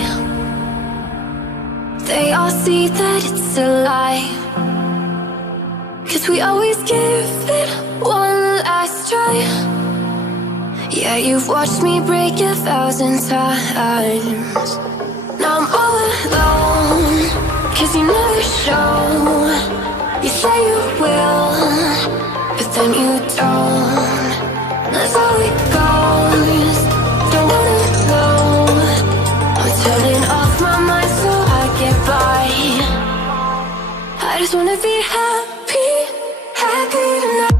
goodbye. They all see that it's a lie, 'cause we always give it one last try. Yeah, you've watched me break 1,000 times. Now I'm all alone, 'cause you never show. You say you will, but then you don't. That's how it goes. Don't wanna know. I'm turning off my mind so I get by. I just wanna be happy, happy tonight.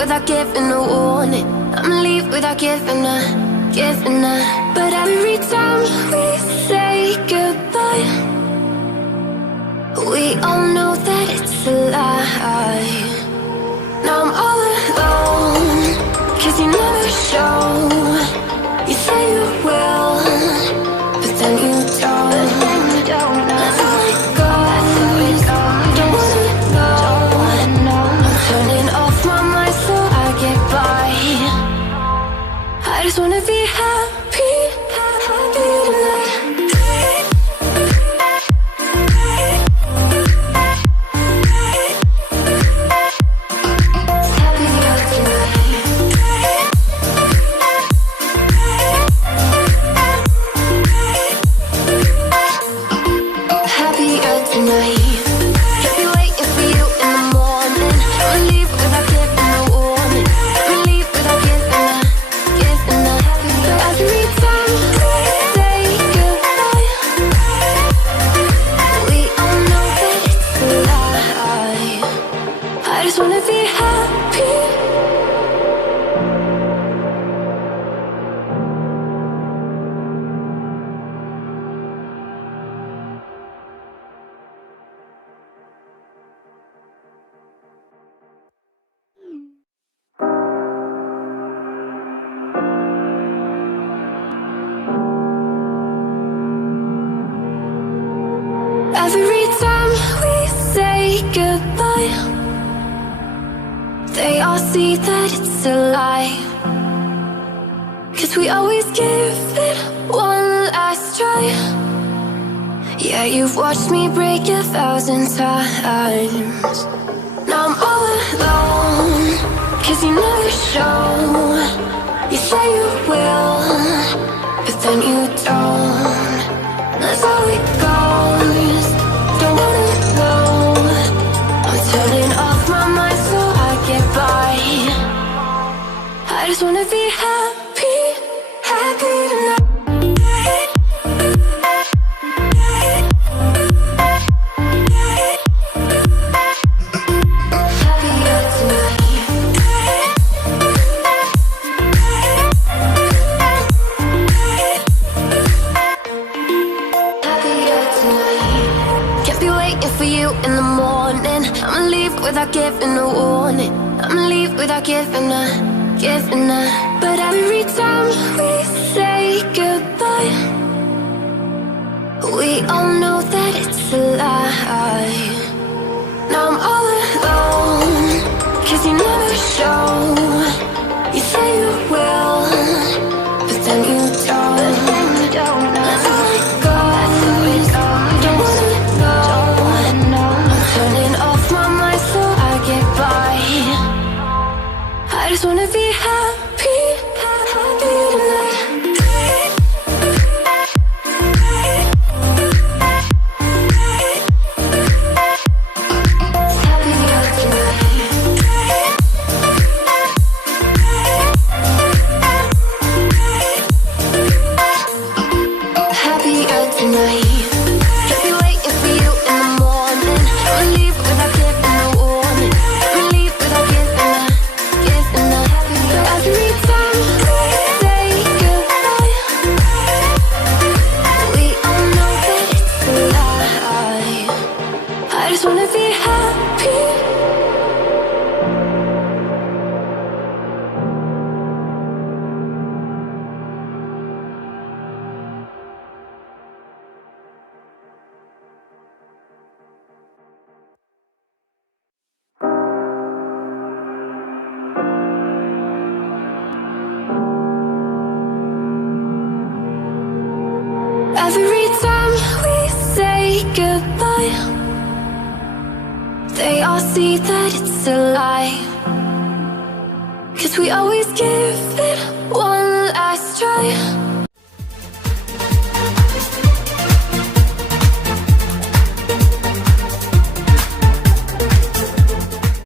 Without giving a warning, I'ma leave without giving a. But every time we say goodbye, we all know that it's a lie. Now I'm all alone, 'cause you never show. You say you will, but then you don't. That's how it goes. Don't wanna know. I'm turning off my mind so I get by. I just wanna be happy, happy tonight. Every time we say goodbye, they all see that it's a lie, 'cause we always give it one last try. Yeah, you've watched me break 1,000 times. Now I'm all alone, 'cause you never show. You say you will, but then you don't. That's how it goes. Don't wanna know. I'm turning off my mind so I get by. I just wanna be happy, happy tonight. Without giving a warning, I'ma leave without giving a. But every time we say goodbye, we all know that it's a lie. Now I'm all alone, 'cause you never show. You say you will, but then you don't. That's how it goes. Don't wanna know. I'm turning off my mind so I get by. I just wanna be happy, happy tonight. Happy see that it's a lie. 'Cause we always give it